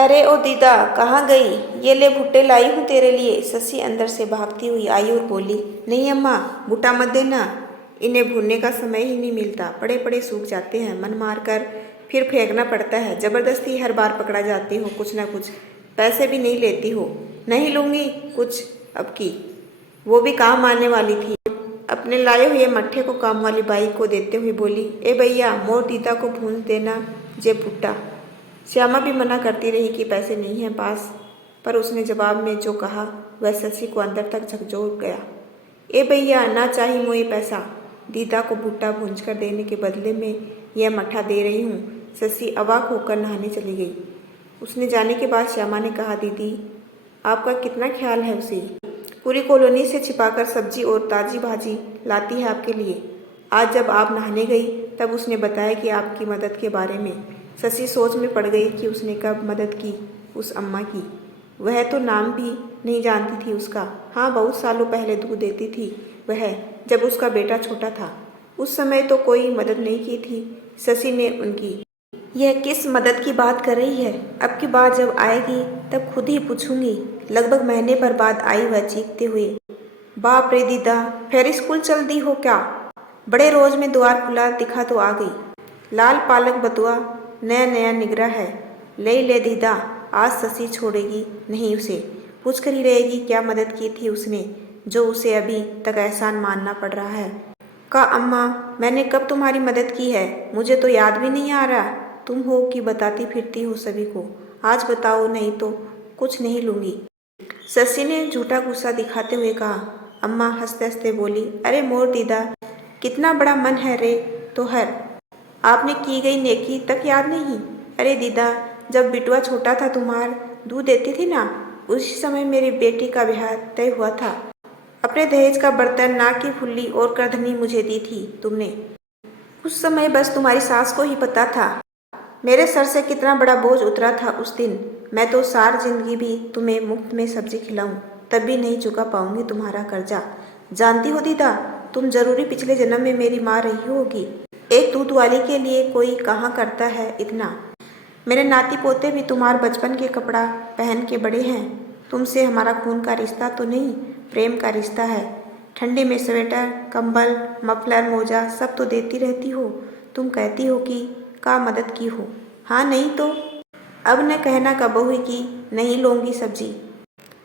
अरे ओ दीदा, कहाँ गई? ये ले भुट्टे लाई हूँ तेरे लिए। शशि अंदर से भागती हुई आई और बोली, नहीं अम्मा, भुट्टा मत देना। इन्हें भूनने का समय ही नहीं मिलता, पड़े पड़े सूख जाते हैं। मन मार कर फिर फेंकना पड़ता है। जबरदस्ती हर बार पकड़ा जाती हो, कुछ ना कुछ। पैसे भी नहीं लेती हो। नहीं लूँगी कुछ अब की, वो भी काम आने वाली थी। अपने लाए हुए मट्ठे को काम वाली बाई को देते हुए बोली, ए भैया, मोर दीदा को भून देना जे भुट्टा। श्यामा भी मना करती रही कि पैसे नहीं हैं पास, पर उसने जवाब में जो कहा वह शशि को अंदर तक झकझोर गया। ए भैया, ना चाहिए मोए पैसा, दीदा को भुट्टा भूंज कर देने के बदले में यह मट्ठा दे रही हूँ। शशि अवाक होकर नहाने चली गई। उसने जाने के बाद श्यामा ने कहा, दीदी आपका कितना ख्याल है उसे। पूरी कॉलोनी से छिपाकर सब्जी और ताज़ी भाजी लाती है आपके लिए। आज जब आप नहाने गई तब उसने बताया कि आपकी मदद के बारे में। शशि सोच में पड़ गई कि उसने कब मदद की उस अम्मा की। वह तो नाम भी नहीं जानती थी उसका। हाँ, बहुत सालों पहले दूध देती थी वह, जब उसका बेटा छोटा था। उस समय तो कोई मदद नहीं की थी शशि ने उनकी। यह किस मदद की बात कर रही है? अब की बार जब आएगी तब खुद ही पूछूंगी। लगभग महीने भर बाद आई वह चीखते हुए, बाप रे दीदा, फिर स्कूल चल दी हो क्या? बड़े रोज में द्वार खुला दिखा तो आ गई। लाल पालक बतुआ नया नया निगरा है। ले दीदा, आज शशि छोड़ेगी नहीं उसे। पूछ कर ही रहेगी क्या मदद की थी उसने, जो उसे अभी तक एहसान मानना पड़ रहा है। का अम्मा, मैंने कब तुम्हारी मदद की है? मुझे तो याद भी नहीं आ रहा। तुम हो कि बताती फिरती हो सभी को। आज बताओ, नहीं तो कुछ नहीं लूँगी। शशि ने झूठा गुस्सा दिखाते हुए कहा। अम्मा हंसते हंसते बोली, अरे मोर दीदा, कितना बड़ा मन है रे तोहर। आपने की गई नेकी तक याद नहीं? अरे दीदा, जब बिटुआ छोटा था तुम्हार दूध देती थी ना, उसी समय मेरी बेटी का ब्याह तय हुआ था। अपने दहेज का बर्तन, नाक की फुल्ली और करधनी मुझे दी थी तुमने। उस समय बस तुम्हारी सास को ही पता था मेरे सर से कितना बड़ा बोझ उतरा था उस दिन। मैं तो सारी जिंदगी भी तुम्हें मुफ्त में सब्जी खिलाऊं, तब भी नहीं चुका पाऊंगी तुम्हारा कर्जा। जानती हो दीदा, तुम जरूरी पिछले जन्म में मेरी माँ रही होगी। एक दूध वाली के लिए कोई कहाँ करता है इतना। मेरे नाती पोते भी तुम्हारे बचपन के कपड़ा पहन के बड़े हैं। तुमसे हमारा खून का रिश्ता तो नहीं, प्रेम का रिश्ता है। ठंडी में स्वेटर, कंबल, मफलर, मोजा सब तो देती रहती हो। तुम कहती हो कि का मदद की हो। हाँ, नहीं तो अब न कहना कबहू कि नहीं लूँगी सब्जी।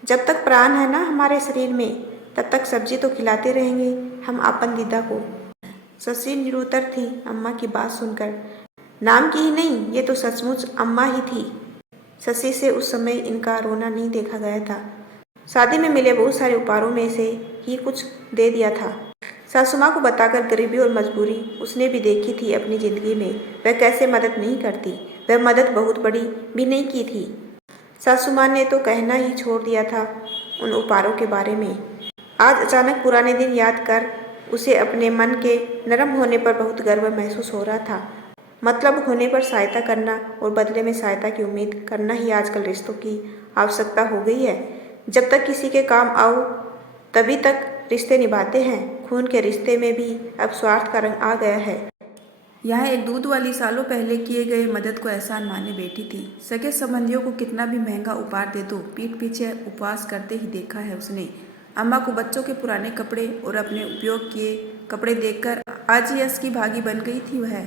जब तक प्राण है ना हमारे शरीर में, तब तक सब्जी तो खिलाते रहेंगे हम अपन दीदा को। शशि निरुत्तर थी अम्मा की बात सुनकर। नाम की ही नहीं, ये तो सचमुच अम्मा ही थी। शशि से उस समय इनका रोना नहीं देखा गया था। शादी में मिले बहुत सारे उपहारों में से ही कुछ दे दिया था। सासू माँ को बताकर गरीबी और मजबूरी उसने भी देखी थी अपनी जिंदगी में। वह कैसे मदद नहीं करती। वह मदद बहुत बड़ी भी नहीं की थी। सासू माँ ने तो कहना ही छोड़ दिया था उन उपहारों के बारे में। आज अचानक पुराने दिन याद कर उसे अपने मन के नरम होने पर बहुत गर्व महसूस हो रहा था। मतलब होने पर सहायता करना और बदले में सहायता की उम्मीद करना ही आजकल रिश्तों की आवश्यकता हो गई है। जब तक किसी के काम आओ तभी तक रिश्ते निभाते हैं। खून के रिश्ते में भी अब स्वार्थ का रंग आ गया है। यहाँ एक दूध वाली सालों पहले किए गए मदद को एहसान माने बैठी थी। सगे संबंधियों को कितना भी महंगा उपहार दे दो, पीठ पीछे उपवास करते ही देखा है उसने। अम्मा को बच्चों के पुराने कपड़े और अपने उपयोग किए कपड़े देखकर आज ही यश की भागी बन गई थी वह।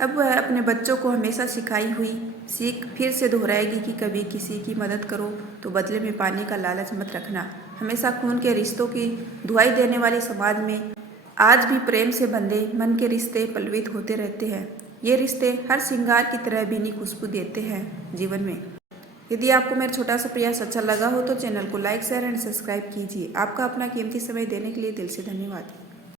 अब वह अपने बच्चों को हमेशा सिखाई हुई सीख फिर से दोहराएगी कि कभी किसी की मदद करो तो बदले में पाने का लालच मत रखना। हमेशा खून के रिश्तों की दुहाई देने वाले समाज में आज भी प्रेम से बंधे मन के रिश्ते पलवित होते रहते हैं। ये रिश्ते हर श्रृंगार की तरह भीनी खुशबू देते हैं जीवन में। यदि आपको मेरा छोटा सा प्रयास अच्छा लगा हो तो चैनल को लाइक, शेयर एंड सब्सक्राइब कीजिए। आपका अपना कीमती समय देने के लिए दिल से धन्यवाद।